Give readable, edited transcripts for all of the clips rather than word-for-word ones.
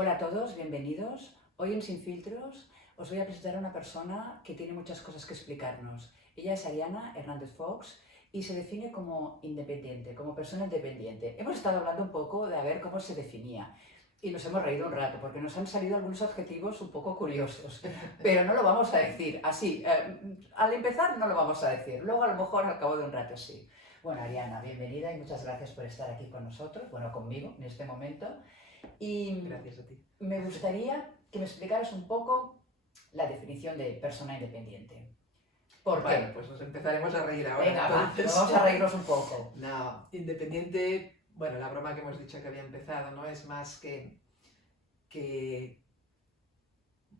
Hola a todos, bienvenidos. Hoy en Sin Filtros os voy a presentar a una persona que tiene muchas cosas que explicarnos. Ella es Ariana Hernández Fox y se define como independiente, como persona independiente. Hemos estado hablando un poco de a ver cómo se definía y nos hemos reído un rato porque nos han salido algunos adjetivos un poco curiosos, pero no lo vamos a decir así. Al empezar no lo vamos a decir, luego a lo mejor al cabo de un rato sí. Bueno, Ariana, bienvenida y muchas gracias por estar aquí con nosotros, bueno, conmigo en este momento. Y Gracias a ti. me gustaría que me explicaras un poco la definición de persona independiente. ¿Por Bueno, qué? pues nos empezaremos a reír ahora. Venga, va, Entonces, vamos a reírnos un poco. no, independiente, bueno, la broma que hemos dicho que había empezado, ¿no? Es más que,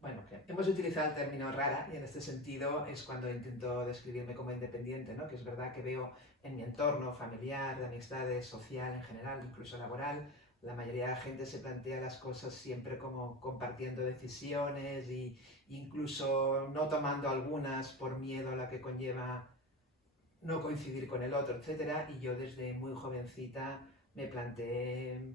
bueno, que hemos utilizado el término rara y en este sentido es cuando intento describirme como independiente, ¿no? Que es verdad que veo en mi entorno familiar, de amistades, social en general, incluso laboral, la mayoría de la gente se plantea las cosas siempre como compartiendo decisiones e incluso no tomando algunas por miedo a la que conlleva no coincidir con el otro, etcétera. Y yo desde muy jovencita me planteé,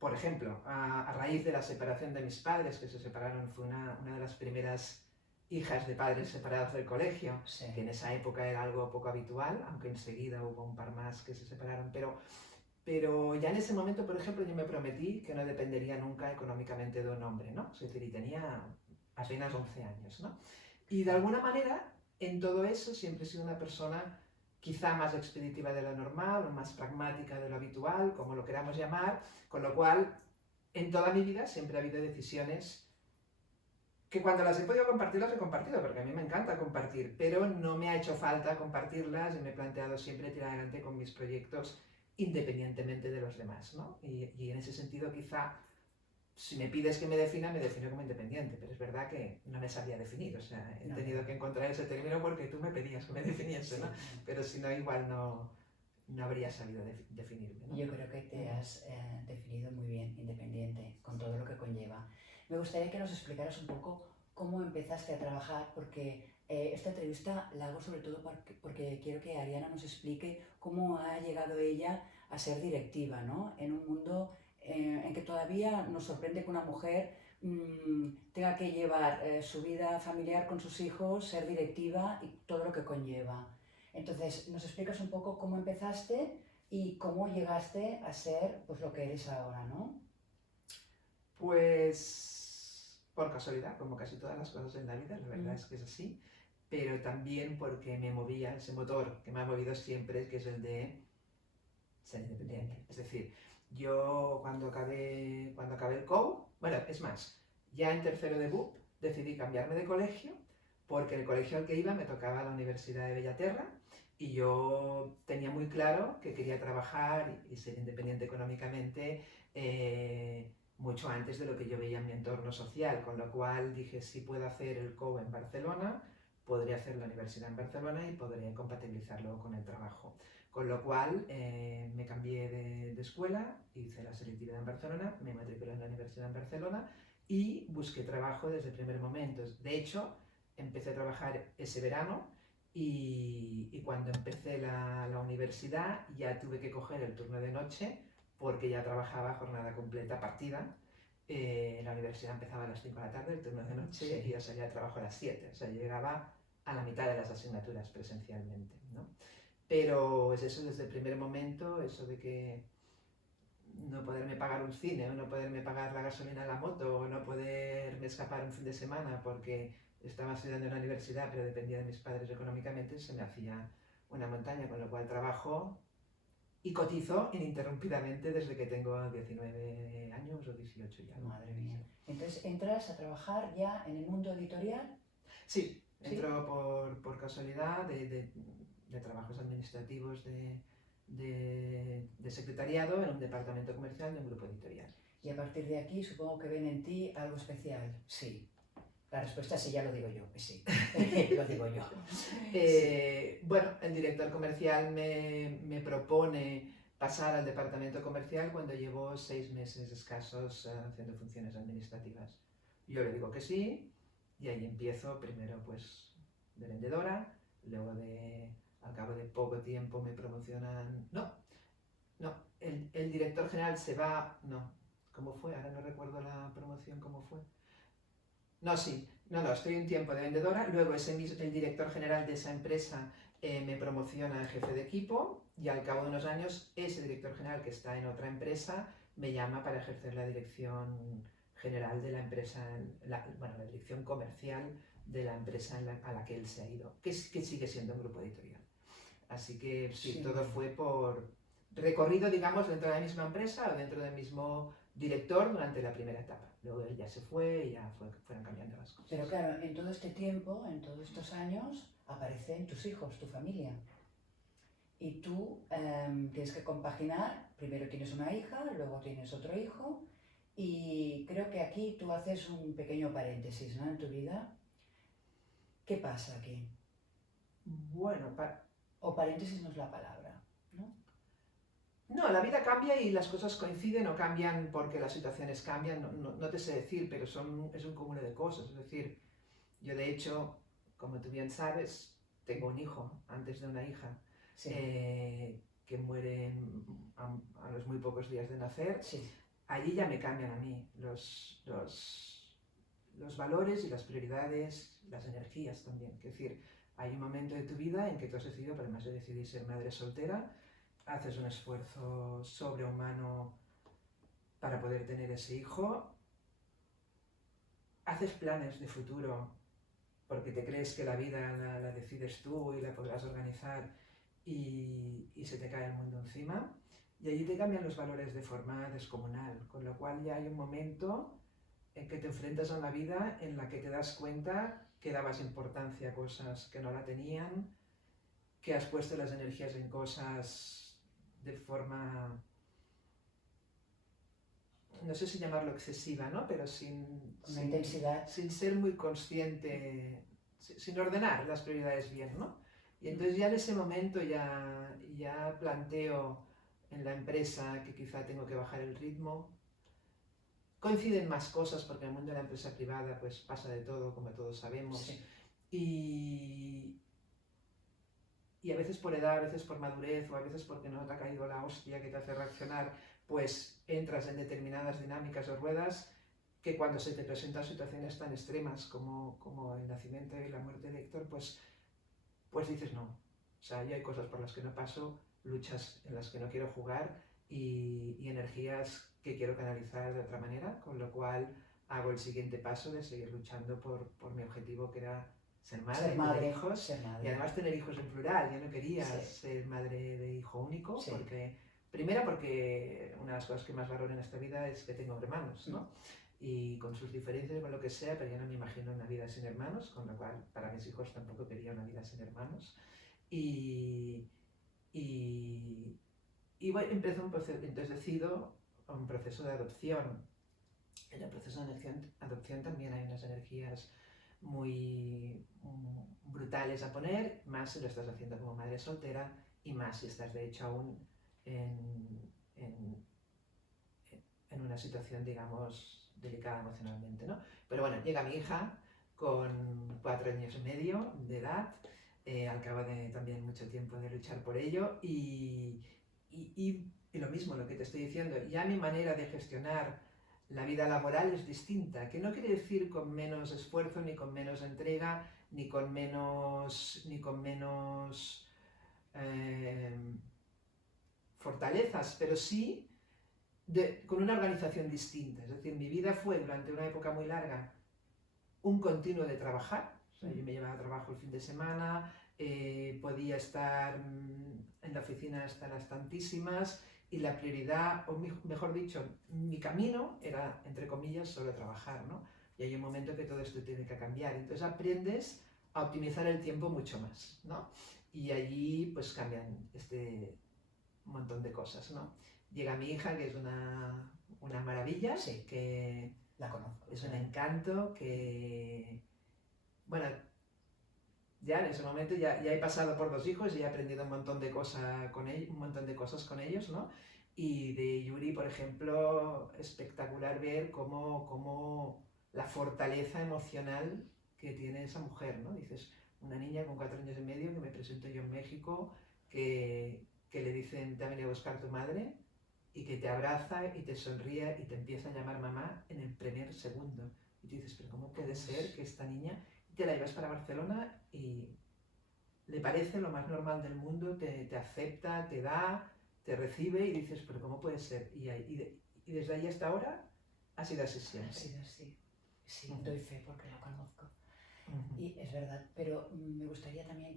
por ejemplo, a raíz de la separación de mis padres, que se separaron, fue una de las primeras hijas de padres separados del colegio, Sí. que en esa época era algo poco habitual, aunque enseguida hubo un par más que se separaron, pero ya en ese momento, por ejemplo, yo me prometí que no dependería nunca económicamente de un hombre, ¿no? Es decir, y tenía apenas 11 años, ¿no? Y de alguna manera, en todo eso, siempre he sido una persona quizá más expeditiva de lo normal o más pragmática de lo habitual, como lo queramos llamar, con lo cual, en toda mi vida siempre ha habido decisiones que cuando las he podido compartir, las he compartido, porque a mí me encanta compartir, pero no me ha hecho falta compartirlas y me he planteado siempre tirar adelante con mis proyectos independientemente de los demás, ¿no? Y en ese sentido, quizá, si me pides que me defino como independiente, pero es verdad que no me sabía definir, o sea, he tenido que encontrar ese término porque tú me pedías que me definiese, ¿no? Pero si no, igual no habría sabido definirme, ¿no? Yo creo que te has definido muy bien, independiente, con todo lo que conlleva. Me gustaría que nos explicaras un poco cómo empezaste a trabajar, porque esta entrevista la hago sobre todo porque quiero que Ariana nos explique cómo ha llegado ella a ser directiva, ¿no? En un mundo en que todavía nos sorprende que una mujer tenga que llevar su vida familiar con sus hijos, ser directiva y todo lo que conlleva. Entonces, ¿nos explicas un poco cómo empezaste y cómo llegaste a ser pues lo que eres ahora, ¿no? Pues por casualidad, como casi todas las cosas en la vida, la verdad es que es así, pero también porque me movía ese motor que me ha movido siempre, que es el de ser independiente. Es decir, yo cuando acabé el COU, bueno, es más, ya en tercero de BUP decidí cambiarme de colegio porque el colegio al que iba me tocaba la Universidad de Bellaterra y yo tenía muy claro que quería trabajar y ser independiente económicamente mucho antes de lo que yo veía en mi entorno social, con lo cual dije, si puedo hacer el COU en Barcelona, podré hacer la universidad en Barcelona y podré compatibilizarlo con el trabajo. Con lo cual me cambié de escuela, hice la selectividad en Barcelona, me matriculé en la universidad en Barcelona y busqué trabajo desde el primer momento. De hecho, empecé a trabajar ese verano y cuando empecé la universidad ya tuve que coger el turno de noche porque ya trabajaba jornada completa partida. La universidad empezaba a las 5 de la tarde, el turno de noche, y yo salía de trabajo a las 7. O sea, llegaba a la mitad de las asignaturas presencialmente, ¿no? Pero es eso desde el primer momento, eso de que no poderme pagar un cine, o no poderme pagar la gasolina en la moto, o no poderme escapar un fin de semana porque estaba estudiando en la universidad pero dependía de mis padres económicamente, se me hacía una montaña, con lo cual trabajo y cotizo ininterrumpidamente desde que tengo 19 años o 18 ya. Madre mía. Entonces, ¿entras a trabajar ya en el mundo editorial? Sí, entro por casualidad de trabajos administrativos de secretariado en un departamento comercial de un grupo editorial. Y a partir de aquí supongo que ven en ti algo especial. Sí. La respuesta es sí, ya lo digo yo, sí. Lo digo yo. Bueno, el director comercial me propone pasar al departamento comercial cuando llevo 6 meses escasos haciendo funciones administrativas. Yo le digo que sí y ahí empiezo primero pues de vendedora, luego al cabo de poco tiempo me promocionan. No, el director general se va, no, ¿Cómo fue? Ahora no recuerdo la promoción, ¿cómo fue? No, sí, no, estoy un tiempo de vendedora, luego el director general de esa empresa me promociona a jefe de equipo y al cabo de unos años ese director general que está en otra empresa me llama para ejercer la dirección general de la empresa, bueno, la dirección comercial de la empresa a la que él se ha ido, que sigue siendo un grupo editorial. Así que sí, Sí. todo fue por recorrido, digamos, dentro de la misma empresa o dentro del mismo director durante la primera etapa. Luego él ya se fue y ya fueron cambiando las cosas. Pero claro, en todo este tiempo, en todos estos años, aparecen tus hijos, tu familia. Y tú tienes que compaginar, primero tienes una hija, luego tienes otro hijo, y creo que aquí tú haces un pequeño paréntesis, ¿no? En tu vida. ¿Qué pasa aquí? Bueno, O paréntesis no es la palabra, ¿no? no, la vida cambia y las cosas coinciden o cambian porque las situaciones cambian, no te sé decir, pero es un cúmulo de cosas. Es decir, yo de hecho, como tú bien sabes, tengo un hijo antes de una hija. Sí. Que mueren a los muy pocos días de nacer. Sí. Allí ya me cambian a mí los valores y las prioridades, las energías también. Es decir, hay un momento de tu vida en que tú has decidido, pero además de decidir ser madre soltera, haces un esfuerzo sobrehumano para poder tener ese hijo, haces planes de futuro porque te crees que la vida la decides tú y la podrás organizar y se te cae el mundo encima. Y allí te cambian los valores de forma descomunal, con lo cual ya hay un momento en que te enfrentas a una vida en la que te das cuenta que dabas importancia a cosas que no la tenían, que has puesto las energías en cosas de forma, no sé si llamarlo excesiva, ¿no? Pero Una intensidad. Sin ser muy consciente, sin ordenar las prioridades bien, ¿no? Y entonces ya en ese momento ya planteo en la empresa que quizá tengo que bajar el ritmo. Coinciden más cosas porque en el mundo de la empresa privada pues pasa de todo, como todos sabemos. Sí. Y a veces por edad, a veces por madurez o a veces porque no te ha caído la hostia que te hace reaccionar, pues entras en determinadas dinámicas o ruedas que cuando se te presentan situaciones tan extremas como el nacimiento y la muerte de Héctor, pues dices no. O sea, yo hay cosas por las que no paso, luchas en las que no quiero jugar y energías que quiero canalizar de otra manera, con lo cual hago el siguiente paso de seguir luchando por mi objetivo, que era ser madre, tener hijos, y además tener hijos en plural. Yo no quería ser madre de hijo único, primero porque una de las cosas que más valoro en esta vida es que tengo hermanos, ¿no? Y con sus diferencias, con lo que sea, pero yo no me imagino una vida sin hermanos, con lo cual para mis hijos tampoco quería una vida sin hermanos. Y bueno, empezó un proceso, entonces decido un proceso de adopción. En el proceso de adopción también hay unas energías muy brutales a poner, más si lo estás haciendo como madre soltera y más si estás de hecho aún en una situación, digamos, delicada emocionalmente, ¿no? Pero bueno, llega mi hija con 4 años y medio de edad, al cabo de también mucho tiempo de luchar por ello y lo mismo, lo que te estoy diciendo, ya mi manera de gestionar la vida laboral es distinta, que no quiere decir con menos esfuerzo, ni con menos entrega, ni con menos fortalezas, pero sí con una organización distinta. Es decir, mi vida fue durante una época muy larga un continuo de trabajar. O sea, yo me llevaba a trabajo el fin de semana, podía estar en la oficina hasta las tantísimas y la prioridad, o mejor dicho, mi camino era, entre comillas, solo trabajar, ¿no? Y hay un momento que todo esto tiene que cambiar. Entonces aprendes a optimizar el tiempo mucho más, ¿no? Y allí pues cambian este montón de cosas, ¿no? Llega mi hija, que es una maravilla, que la conozco, es un encanto, que, bueno, ya en ese momento ya he pasado por 2 hijos y he aprendido un montón de cosas con ellos, ¿no? Y de Yuri, por ejemplo, espectacular ver cómo la fortaleza emocional que tiene esa mujer, ¿no? Dices, una niña con 4 años y medio que me presento yo en México, que le dicen, te ha venido a buscar tu madre, y que te abraza y te sonríe y te empieza a llamar mamá en el primer segundo. Y tú dices, pero ¿cómo puede ser que esta niña te la llevas para Barcelona y le parece lo más normal del mundo, te acepta, te da, te recibe y dices, pero ¿cómo puede ser? Y desde ahí hasta ahora ha sido así siempre. Ha sido así. Sí, Ujú. doy fe porque lo conozco. Ujú. Y es verdad, pero me gustaría también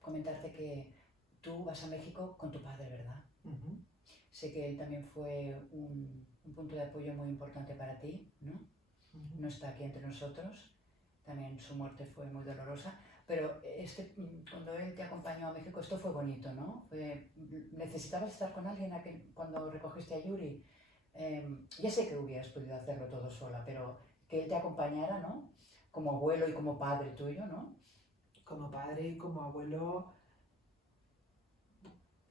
comentarte que tú vas a México con tu padre, ¿verdad? Ujú. Sé que él también fue un punto de apoyo muy importante para ti, ¿no? Ujú. No está aquí entre nosotros, también su muerte fue muy dolorosa, pero cuando él te acompañó a México, esto fue bonito, ¿no? ¿Necesitabas estar con alguien cuando recogiste a Yuri? Ya sé que hubieras podido hacerlo todo sola, pero que él te acompañara, ¿no? Como abuelo y como padre tuyo, ¿no? Como padre y como abuelo,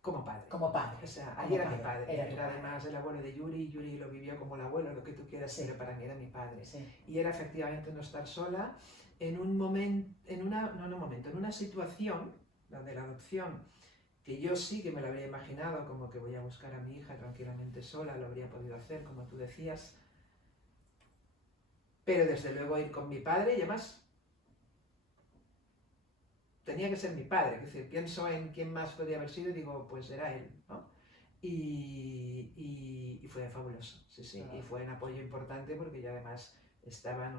como padre. Como padre. O sea, ahí Como era mi padre. padre. Era tu Era padre. además el abuelo de Yuri. Yuri lo vivió como el abuelo, lo que tú quieras, Sí. pero para mí era mi padre. Sí. Y era efectivamente no estar sola en un momento, en una situación, la de la adopción, que yo sí que me lo habría imaginado, como que voy a buscar a mi hija tranquilamente sola, lo habría podido hacer, como tú decías. Pero desde luego ir con mi padre y además tenía que ser mi padre, es decir, pienso en quién más podría haber sido y digo, pues era él, ¿no? Y fue fabuloso, sí, sí, y fue un apoyo importante porque yo además estaba en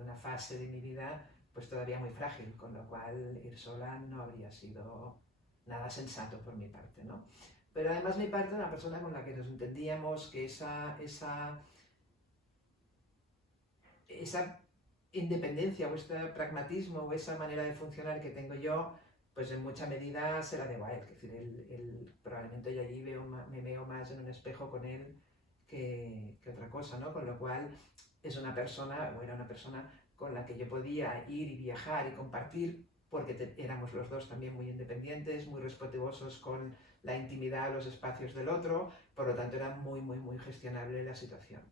una fase de mi vida pues todavía muy frágil, con lo cual ir sola no habría sido nada sensato por mi parte, ¿no? Pero además mi parte era una persona con la que nos entendíamos, que esa independencia o este pragmatismo o esa manera de funcionar que tengo yo, pues en mucha medida se la debo a él. Es decir, probablemente yo allí me veo más en un espejo con él que otra cosa, ¿no? Con lo cual es una persona, o era una persona con la que yo podía ir y viajar y compartir, porque éramos los dos también muy independientes, muy respetuosos con la intimidad, los espacios del otro, por lo tanto era muy, muy, muy gestionable la situación.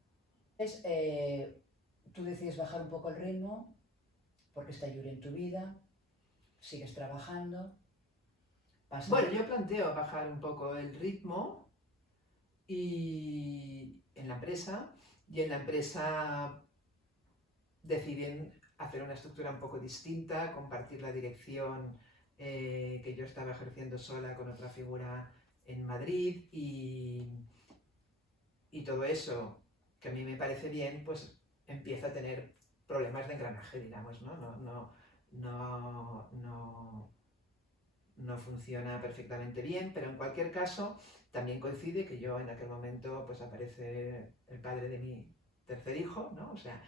Tú decides bajar un poco el ritmo porque está Yuri en tu vida, sigues trabajando. Bueno, yo planteo bajar un poco el ritmo y en la empresa, y en la empresa deciden hacer una estructura un poco distinta, compartir la dirección que yo estaba ejerciendo sola con otra figura en Madrid y todo eso que a mí me parece bien, pues empieza a tener problemas de engranaje, digamos, ¿no? No funciona perfectamente bien, pero en cualquier caso también coincide que yo en aquel momento pues aparece el padre de mi tercer hijo, ¿no? O sea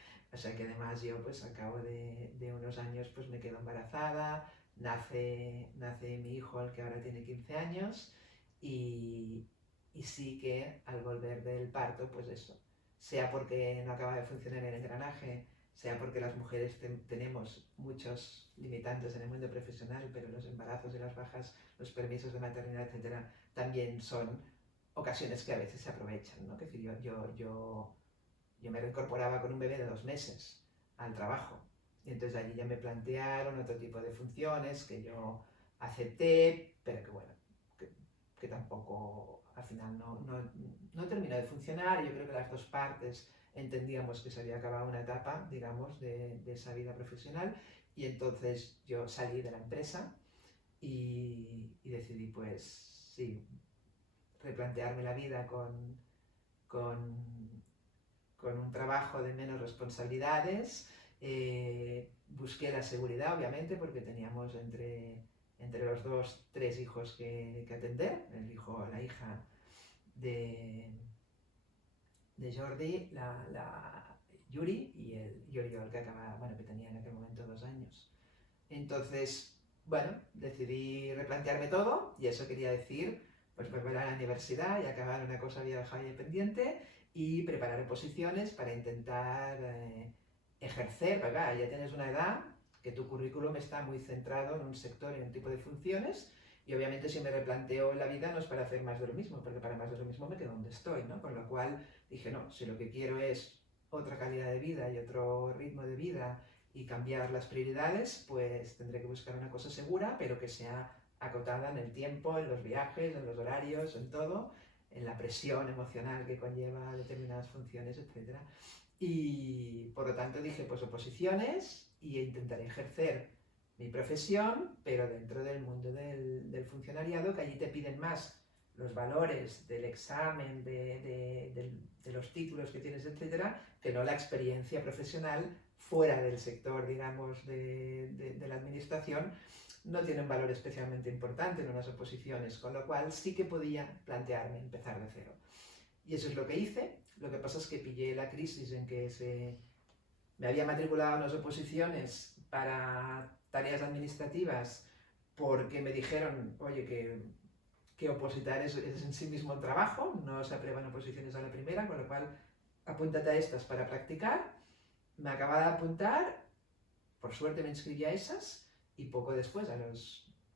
que además yo pues al cabo de unos años pues me quedo embarazada, nace mi hijo, el que ahora tiene 15 años, y sí que al volver del parto pues eso, sea porque no acaba de funcionar el engranaje, sea porque las mujeres tenemos muchos limitantes en el mundo profesional, pero los embarazos y las bajas, los permisos de maternidad, etcétera, también son ocasiones que a veces se aprovechan, ¿no? Que decir, yo me reincorporaba con un bebé de 2 meses al trabajo, y entonces allí ya me plantearon otro tipo de funciones que yo acepté, pero que bueno, que tampoco al final no terminó de funcionar. Yo creo que las dos partes entendíamos que se había acabado una etapa, digamos, de esa vida profesional, y entonces yo salí de la empresa y decidí, pues, sí, replantearme la vida con, con un trabajo de menos responsabilidades. Busqué la seguridad, obviamente, porque teníamos entre los dos 3 hijos que atender, la hija de, de Jordi, la Yuri y el Oriol, que tenía en aquel momento 2 años. Entonces, bueno, decidí replantearme todo, y eso quería decir pues volver a la universidad y acabar una cosa había dejado ahí pendiente y preparar oposiciones para intentar ejercer, porque ya tienes una edad que tu currículum está muy centrado en un sector, en un tipo de funciones, y obviamente si me replanteo la vida no es para hacer más de lo mismo, porque para más de lo mismo me quedo donde estoy, ¿no? Con lo cual dije, no, si lo que quiero es otra calidad de vida y otro ritmo de vida y cambiar las prioridades, pues tendré que buscar una cosa segura, pero que sea acotada en el tiempo, en los viajes, en los horarios, en todo, en la presión emocional que conlleva determinadas funciones, etc. Y por lo tanto dije, pues oposiciones y intentaré ejercer mi profesión, pero dentro del mundo del funcionariado, que allí te piden más los valores del examen, de los títulos que tienes, etcétera, que no la experiencia profesional fuera del sector, digamos, de la administración, no tiene un valor especialmente importante en unas oposiciones, con lo cual sí que podía plantearme empezar de cero. Y eso es lo que hice. Lo que pasa es que pillé la crisis en que me había matriculado en unas oposiciones para tareas administrativas porque me dijeron, oye, que opositar es en sí mismo un trabajo, no se aprueban oposiciones a la primera, con lo cual apúntate a estas para practicar. Me acababa de apuntar, por suerte me inscribí a esas y poco después,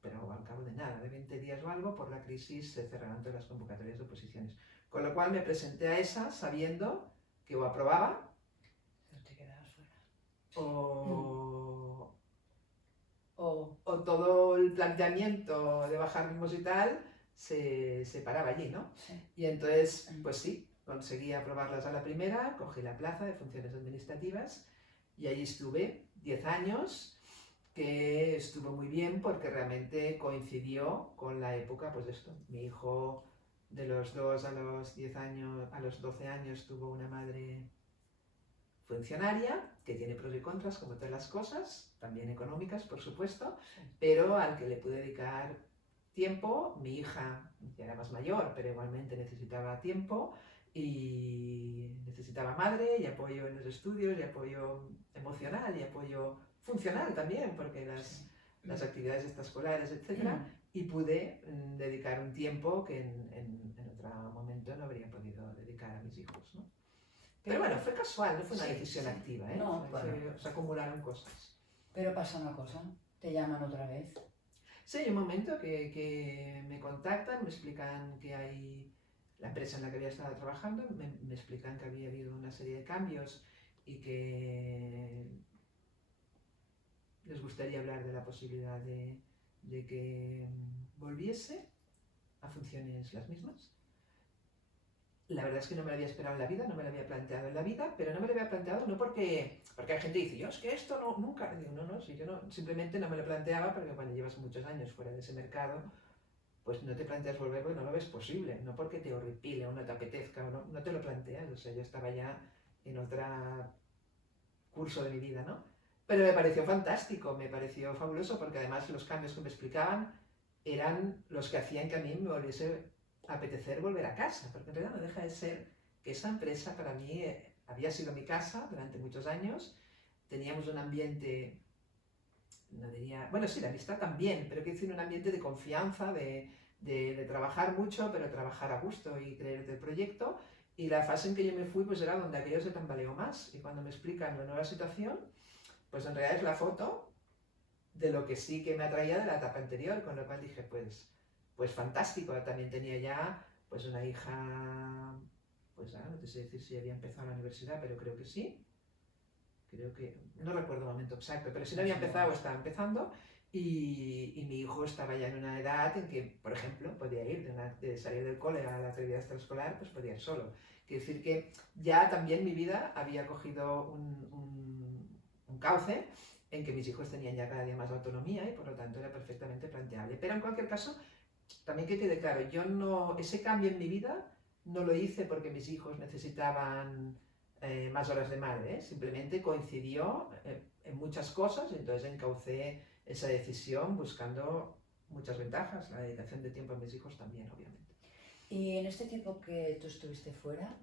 pero al cabo de nada, de 20 días o algo, por la crisis se cerraron todas las convocatorias de oposiciones. Con lo cual me presenté a esas sabiendo que o aprobaba Pero te quedabas fuera. o todo el planteamiento de bajar ritmos y tal se paraba allí, ¿no? Sí. Y entonces, pues sí, conseguí aprobarlas a la primera, cogí la plaza de funciones administrativas y allí estuve 10 años, que estuvo muy bien porque realmente coincidió con la época, pues esto, mi hijo de los 2 a los 10 años, a los 12 años tuvo una madre funcionaria, que tiene pros y contras como todas las cosas, también económicas por supuesto, Sí. pero al que le pude dedicar tiempo. Mi hija ya era más mayor, pero igualmente necesitaba tiempo y necesitaba madre y apoyo en los estudios y apoyo emocional y apoyo funcional también, porque las actividades extraescolares, etc. Y pude dedicar un tiempo que en otro momento no habría podido dedicar a mis hijos, ¿no? Pero bueno, fue casual, no fue una decisión activa, ¿eh? No, bueno. Se acumularon cosas. Pero pasa una cosa, te llaman otra vez. Sí, hay un momento que me contactan, me explican que hay la empresa en la que había estado trabajando, me explican que había habido una serie de cambios y que les gustaría hablar de la posibilidad de que volviese a funciones las mismas. La verdad es que no me lo había esperado en la vida, no me lo había planteado en la vida, pero no me lo había planteado no porque hay gente que dice, yo es que esto no, nunca, digo, no, si yo no, simplemente no me lo planteaba porque cuando llevas muchos años fuera de ese mercado, pues no te planteas volver porque no lo ves posible, no porque te horripile o no te apetezca, o no te lo planteas, o sea, yo estaba ya en otro curso de mi vida, ¿no? Pero me pareció fantástico, me pareció fabuloso porque además los cambios que me explicaban eran los que hacían que a mí me volviese apetecer volver a casa, porque en realidad no deja de ser que esa empresa para mí había sido mi casa durante muchos años, teníamos un ambiente, no diría, bueno sí, la amistad también, pero que decir un ambiente de confianza, de trabajar mucho, pero trabajar a gusto y creer del proyecto, y la fase en que yo me fui pues era donde aquello se tambaleó más, y cuando me explican la nueva situación, pues en realidad es la foto de lo que sí que me atraía de la etapa anterior, con lo cual dije, pues fantástico. También tenía ya pues una hija, pues no te sé decir si había empezado la universidad, pero creo que sí. Creo que, no recuerdo el momento exacto, pero si no había empezado o estaba empezando. Y mi hijo estaba ya en una edad en que, por ejemplo, podía ir de salir del cole a la actividad extraescolar, pues podía ir solo. Quiere decir que ya también mi vida había cogido un cauce en que mis hijos tenían ya cada día más autonomía y por lo tanto era perfectamente planteable. Pero en cualquier caso, también que quede claro, yo no, ese cambio en mi vida no lo hice porque mis hijos necesitaban más horas de madre, simplemente coincidió en muchas cosas y entonces encaucé esa decisión buscando muchas ventajas, la dedicación de tiempo a mis hijos también, obviamente. Y en este tiempo que tú estuviste fuera,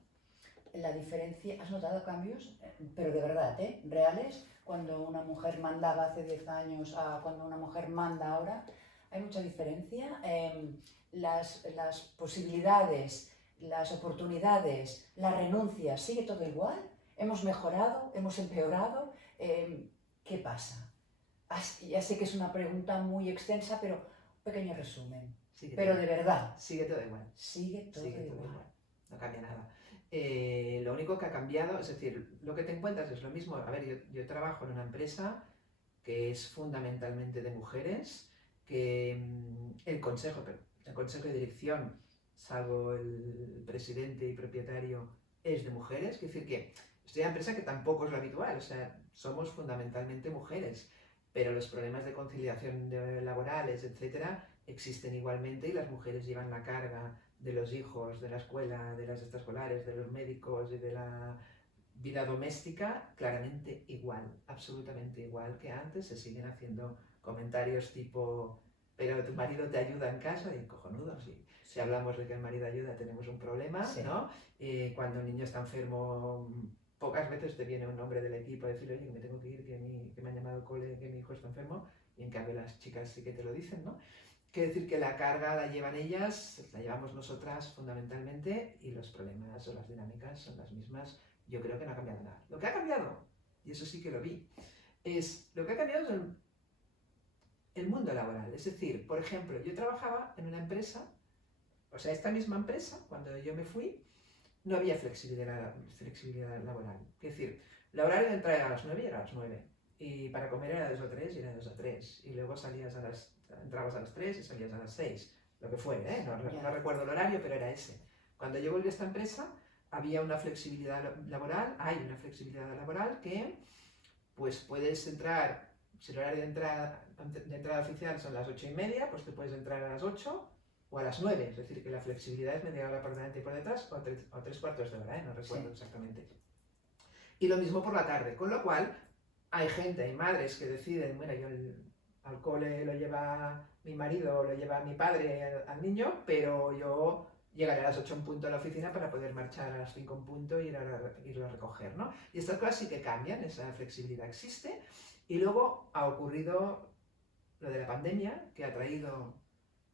la diferencia, ¿has notado cambios? Pero de verdad, reales, cuando una mujer mandaba hace 10 años a cuando una mujer manda ahora, ¿hay mucha diferencia? Las posibilidades, las oportunidades, las renuncias, ¿sigue todo igual? ¿Hemos mejorado? ¿Hemos empeorado? ¿Qué pasa? Ya sé que es una pregunta muy extensa, pero un pequeño resumen. Pero de verdad. Sigue todo igual. Sigue todo igual. No cambia nada. Lo único que ha cambiado, es decir, lo que te encuentras es lo mismo. A ver, yo trabajo en una empresa que es fundamentalmente de mujeres, que el consejo de dirección salvo el presidente y propietario, es de mujeres. Es decir, que estoy en una empresa que tampoco es lo habitual, o sea, somos fundamentalmente mujeres, pero los problemas de conciliación laborales, etcétera, existen igualmente y las mujeres llevan la carga de los hijos, de la escuela, de las extraescolares, de los médicos y de la vida doméstica claramente igual, absolutamente igual que antes. Se siguen haciendo comentarios tipo, pero tu marido te ayuda en casa, y cojonudo, sí. Si hablamos de que el marido ayuda, tenemos un problema, Sí. ¿no? Cuando un niño está enfermo, pocas veces te viene un hombre del equipo a decir, oye, que me tengo que ir, que me han llamado al cole, que mi hijo está enfermo, y en cambio las chicas sí que te lo dicen, ¿no? Quiere decir que la carga la llevan ellas, la llevamos nosotras fundamentalmente, y los problemas o las dinámicas son las mismas. Yo creo que no ha cambiado nada. Lo que ha cambiado, y eso sí que lo vi, lo que ha cambiado es el mundo laboral. Es decir, por ejemplo, yo trabajaba en una empresa, o sea, esta misma empresa, cuando yo me fui, no había flexibilidad laboral. Es decir, la horario de entrada era a las 9 y era a las 9. Y para comer era de 2 a 3 y era de 2 a 3. Y luego entrabas a las 3 y salías a las 6. Lo que fuera, ¿eh? No recuerdo el horario, pero era ese. Cuando yo volví a esta empresa, había una flexibilidad laboral, hay una flexibilidad laboral que, pues puedes entrar, si el horario de entrada oficial son las 8:30, pues te puedes entrar a las 8 o a las 9, es decir, que la flexibilidad es media hora por delante y por detrás, o 3 cuartos de hora, no recuerdo exactamente. Y lo mismo por la tarde, con lo cual hay gente, hay madres que deciden, bueno, yo al cole lo lleva mi marido o lo lleva mi padre al niño, pero yo llegaré a las 8 en punto a la oficina para poder marchar a las 5 en punto y irlo a recoger, ¿no? Y estas cosas sí que cambian, esa flexibilidad existe. Y luego ha ocurrido lo de la pandemia, que ha traído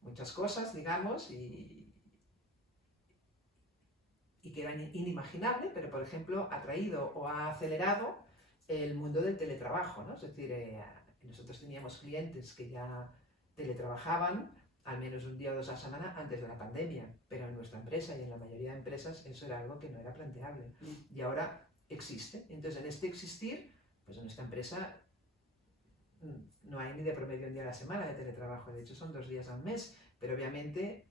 muchas cosas, digamos, y que era inimaginable, pero por ejemplo ha traído o ha acelerado el mundo del teletrabajo, ¿no? Es decir, nosotros teníamos clientes que ya teletrabajaban al menos un día o 2 a la semana antes de la pandemia, pero en nuestra empresa y en la mayoría de empresas eso era algo que no era planteable. Y ahora existe. Entonces, en este existir, pues en esta empresa no hay ni de promedio un día a la semana de teletrabajo, de hecho son 2 días al mes, pero obviamente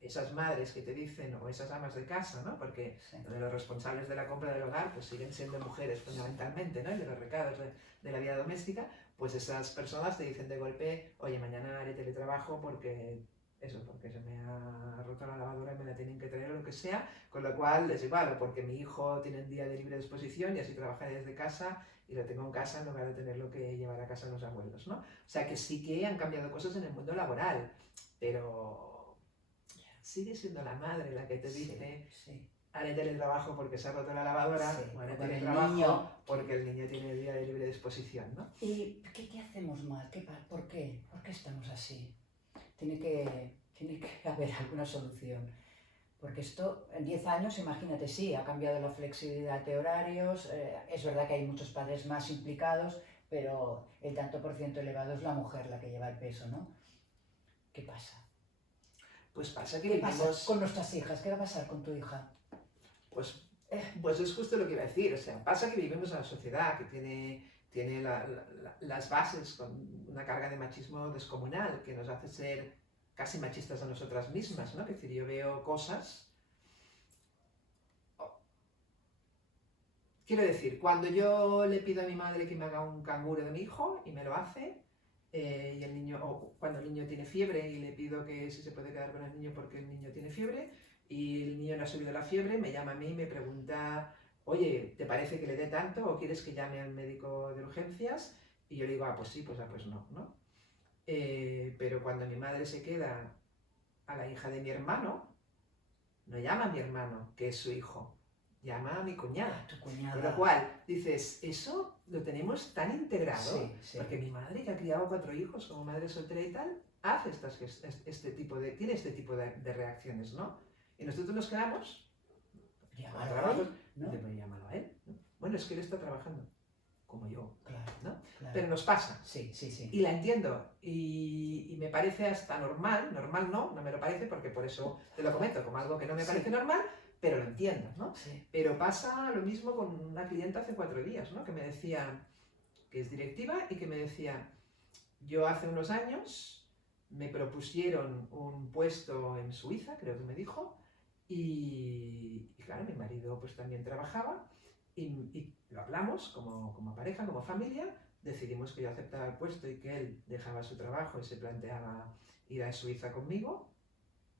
esas madres que te dicen, o esas amas de casa, ¿no? Porque de los responsables de la compra del hogar pues siguen siendo mujeres fundamentalmente, ¿no? Y de los recados de la vida doméstica, pues esas personas te dicen de golpe, oye, mañana haré teletrabajo porque se me ha roto la lavadora y me la tienen que traer o lo que sea, con lo cual es igual, o porque mi hijo tiene un día de libre disposición y así trabajaré desde casa y lo tengo en casa en lugar de tenerlo que llevar a casa a los abuelos, ¿no? O sea que sí que han cambiado cosas en el mundo laboral, pero sigue siendo la madre la que te dice, haré teletrabajo porque se ha roto la lavadora, o haré teletrabajo porque el niño tiene el día de libre disposición, ¿no? ¿Y qué hacemos mal? ¿Por qué? ¿Por qué estamos así? Tiene que haber alguna solución. Porque esto, en 10 años, imagínate, sí, ha cambiado la flexibilidad de horarios, es verdad que hay muchos padres más implicados, pero el tanto por ciento elevado es la mujer la que lleva el peso, ¿no? ¿Qué pasa? Pues pasa que ¿Qué pasa con nuestras hijas? ¿Qué va a pasar con tu hija? Pues es justo lo que iba a decir, o sea, pasa que vivimos en una sociedad que tiene las bases con una carga de machismo descomunal, que nos hace ser casi machistas a nosotras mismas, ¿no? Es decir, yo veo cosas... Quiero decir, cuando yo le pido a mi madre que me haga un canguro de mi hijo y me lo hace, y el niño, o cuando el niño tiene fiebre y le pido que si se puede quedar con el niño porque el niño tiene fiebre y el niño no ha subido la fiebre, me llama a mí y me pregunta, oye, ¿te parece que le dé tanto o quieres que llame al médico de urgencias? Y yo le digo, pues sí, pues no, ¿no? Pero cuando mi madre se queda a la hija de mi hermano, no llama a mi hermano, que es su hijo, llama a mi cuñada. Tu cuñada. Con lo cual, dices, eso lo tenemos tan integrado, porque mi madre, que ha criado 4 hijos como madre soltera y tal, hace tiene este tipo de reacciones, ¿no? Y nosotros nos quedamos... Llámalo a él, ¿no? Llámalo a él, ¿no? Bueno, es que él está trabajando, como yo, claro, ¿no? Claro. Pero nos pasa. Sí. Y la entiendo. Y me parece hasta normal no me lo parece porque por eso te lo comento como algo que no me parece normal, pero lo entiendo, ¿no? Sí. Pero pasa lo mismo con una clienta hace 4 días, ¿no? Que me decía, que es directiva, y que me decía, yo hace unos años me propusieron un puesto en Suiza, creo que me dijo, y claro, mi marido pues también trabajaba y lo hablamos como pareja, como familia, decidimos que yo aceptaba el puesto y que él dejaba su trabajo y se planteaba ir a Suiza conmigo.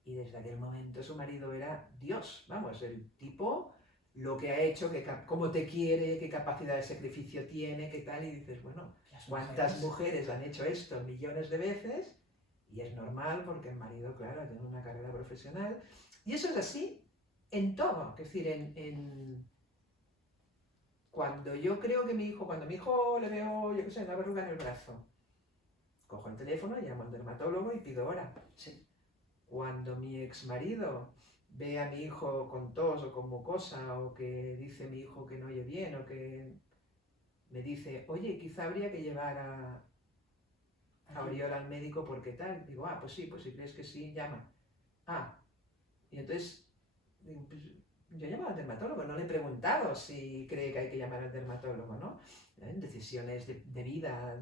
Y desde aquel momento su marido era Dios, vamos, el tipo, lo que ha hecho, cómo te quiere, qué capacidad de sacrificio tiene, qué tal, y dices, bueno, ¿cuántas mujeres han hecho esto millones de veces? Y es normal porque el marido, claro, tiene una carrera profesional. Y eso es así en todo, es decir, cuando yo creo que cuando a mi hijo le veo, yo qué sé, una verruga en el brazo, cojo el teléfono, llamo al dermatólogo y pido hora. Sí. Cuando mi exmarido ve a mi hijo con tos o con mucosa, o que dice mi hijo que no oye bien, o que me dice, oye, quizá habría que llevar a Oriol al médico porque tal, digo, pues sí, pues si crees que sí, llama. Y entonces digo, pues, yo llamo al dermatólogo, no le he preguntado si cree que hay que llamar al dermatólogo, ¿no? En decisiones de vida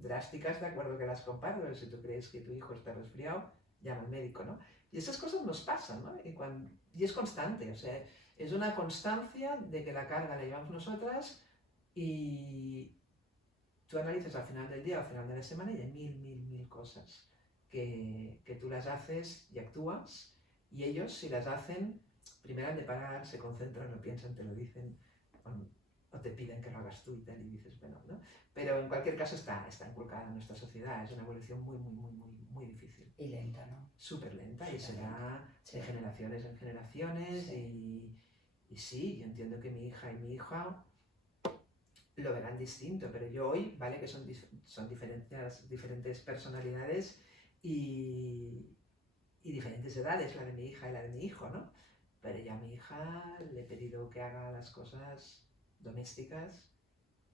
drásticas, de acuerdo que las comparto, si tú crees que tu hijo está resfriado, llama al médico, ¿no? Y esas cosas nos pasan, ¿no? Y es constante, o sea, es una constancia de que la carga la llevamos nosotras y tú analizas al final del día, al final de la semana y hay mil cosas que tú las haces y actúas y ellos si las hacen, primero han de parar, se concentran, lo piensan, te lo dicen o te piden que lo hagas tú y tal y dices, bueno, ¿no? Pero en cualquier caso está inculcada en nuestra sociedad, es una evolución muy difícil. Y lenta, ¿no? Súper lenta y será de generaciones en generaciones y sí, yo entiendo que mi hija y mi hija lo verán distinto, pero yo hoy, vale, que son diferentes personalidades y diferentes edades, la de mi hija y la de mi hijo, ¿no? Pero ya a mi hija le he pedido que haga las cosas domésticas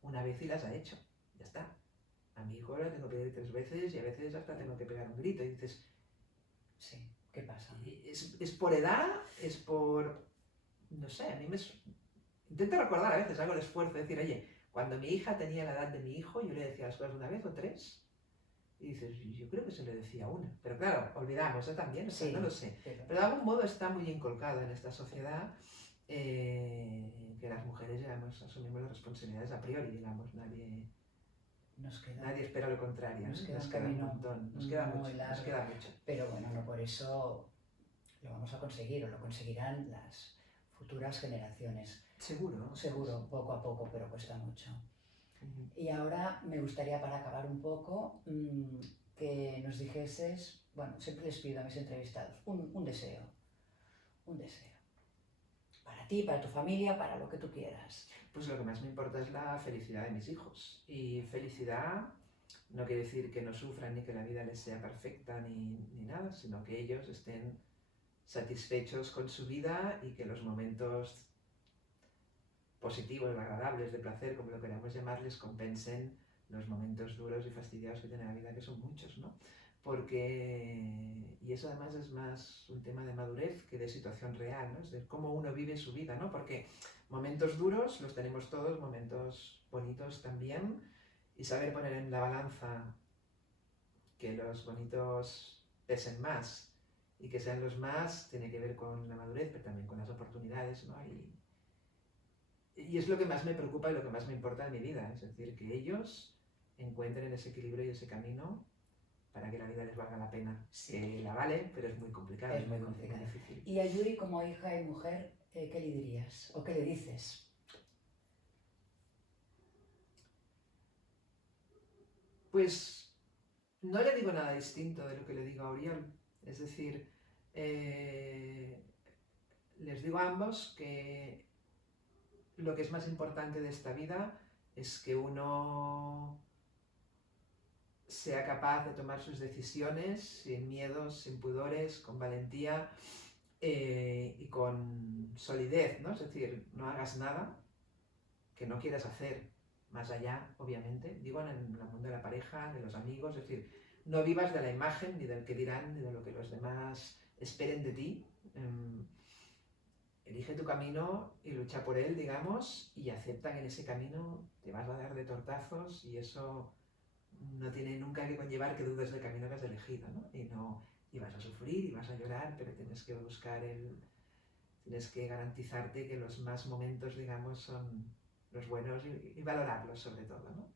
una vez y las ha hecho, ya está. A mi hijo lo tengo que pedir 3 veces y a veces hasta tengo que pegar un grito y dices, sí, ¿qué pasa? Es por edad, es por, no sé, a mí intento recordar a veces, hago el esfuerzo de decir, oye, cuando mi hija tenía la edad de mi hijo, yo le decía las cosas una vez o 3. Y dices, yo creo que se le decía una. Pero claro, olvidamos, también, sí, no lo sé. Pero de algún modo está muy inculcado en esta sociedad que las mujeres ya asumimos las responsabilidades a priori, digamos, nadie espera lo contrario. Nos queda un montón, nos queda mucho. Pero bueno, no por eso lo vamos a conseguir, o lo conseguirán las futuras generaciones. Seguro. Seguro, poco a poco, pero cuesta mucho. Y ahora me gustaría, para acabar un poco, que nos dijeses, bueno, siempre les pido a mis entrevistados, un deseo. Un deseo. Para ti, para tu familia, para lo que tú quieras. Pues lo que más me importa es la felicidad de mis hijos. Y felicidad no quiere decir que no sufran ni que la vida les sea perfecta ni nada, sino que ellos estén satisfechos con su vida y que los momentos positivos, agradables, de placer, como lo queramos llamarles, compensen los momentos duros y fastidiados que tiene la vida, que son muchos, ¿no? Y eso además es más un tema de madurez que de situación real, ¿no? Es de cómo uno vive su vida, ¿no? Porque momentos duros los tenemos todos, momentos bonitos también, y saber poner en la balanza que los bonitos pesen más y que sean los más, tiene que ver con la madurez, pero también con las oportunidades, ¿no? Y es lo que más me preocupa y lo que más me importa en mi vida, es decir, que ellos encuentren ese equilibrio y ese camino para que la vida les valga la pena. Sí. Que la vale, pero es muy complicado. Es muy complicado. Muy difícil. Y a Yuri, como hija y mujer, ¿qué le dirías? ¿O qué le dices? Pues no le digo nada distinto de lo que le digo a Oriol. Es decir, les digo a ambos que lo que es más importante de esta vida es que uno sea capaz de tomar sus decisiones sin miedos, sin pudores, con valentía y con solidez, ¿no? Es decir, no hagas nada que no quieras hacer más allá, obviamente. Digo en el mundo de la pareja, de los amigos, es decir, no vivas de la imagen, ni del que dirán, ni de lo que los demás esperen de ti. Elige tu camino y lucha por él, digamos, y acepta que en ese camino te vas a dar de tortazos y eso no tiene nunca que conllevar que dudes del camino que has elegido, ¿no? Y vas a sufrir y vas a llorar, pero tienes que tienes que garantizarte que los más momentos, digamos, son los buenos y valorarlos sobre todo, ¿no?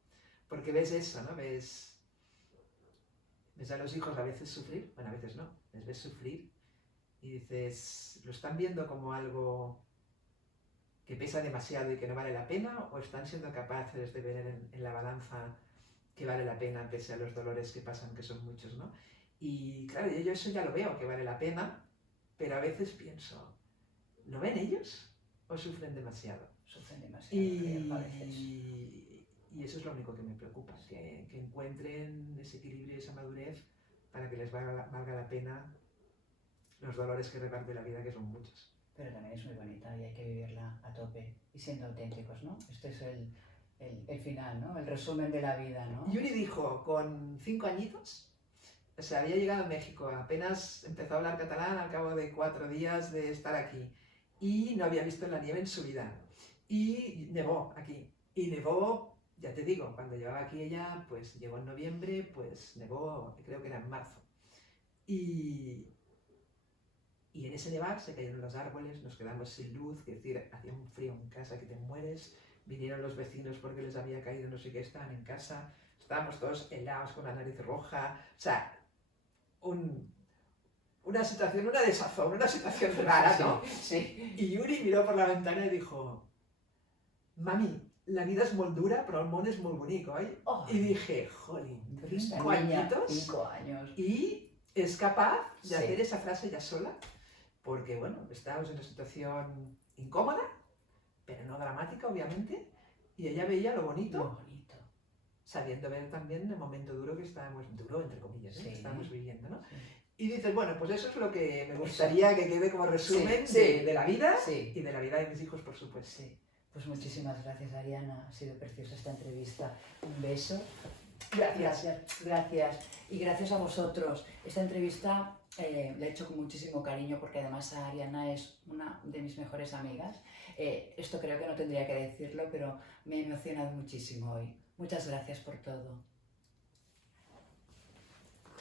Porque ves eso, ¿no? Ves a los hijos a veces sufrir, bueno, a veces no, les ves sufrir y dices, ¿lo están viendo como algo que pesa demasiado y que no vale la pena, o están siendo capaces de ver en la balanza que vale la pena pese a los dolores que pasan, que son muchos, ¿no? Y claro, yo eso ya lo veo, que vale la pena, pero a veces pienso, ¿lo ven ellos o sufren demasiado? Sufren demasiado, creo, a veces. Y eso es lo único que me preocupa, que encuentren ese equilibrio y esa madurez para que les valga la pena los dolores que reparte la vida, que son muchos. Pero también es muy bonita y hay que vivirla a tope y siendo auténticos, ¿no? Este es el final, ¿no? El resumen de la vida, ¿no? Yuri dijo, con 5 añitos, o sea, había llegado a México, apenas empezó a hablar catalán al cabo de 4 días de estar aquí y no había visto la nieve en su vida. Y nevó aquí. Y nevó, ya te digo, cuando llegaba aquí ella, pues llegó en noviembre, pues nevó, creo que era en marzo. Y en ese nevar se cayeron los árboles, nos quedamos sin luz, es decir, hacía un frío en casa que te mueres, vinieron los vecinos porque les había caído no sé qué, estaban en casa, estábamos todos helados con la nariz roja, o sea, una situación, una desazón, una situación rara, ¿no? Sí. Y Yuri miró por la ventana y dijo, mami, la vida es muy dura, pero el món es muy bonito, ¿eh? Oh, y dije, jolín, pero 5 esta niña, añitos, 5 años. y es capaz de Sí. hacer esa frase ya sola, porque bueno, estábamos en una situación incómoda, pero no dramática, obviamente, y ella veía lo bonito, Muy bonito. sabiendo ver también el momento duro que estábamos, duro entre comillas, ¿eh? Sí. Que estábamos viviendo, ¿no? Sí. Y dices, bueno, pues eso es lo que me gustaría que quede como resumen Sí, sí. de la vida Sí. y de la vida de mis hijos, por supuesto. Sí. Pues muchísimas gracias, Ariana. Ha sido preciosa esta entrevista. Un beso. Gracias. Gracias. Y gracias a vosotros. Esta entrevista la he hecho con muchísimo cariño porque además Ariana es una de mis mejores amigas. Esto creo que no tendría que decirlo, pero me he emocionado muchísimo hoy. Muchas gracias por todo.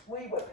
Muy bueno.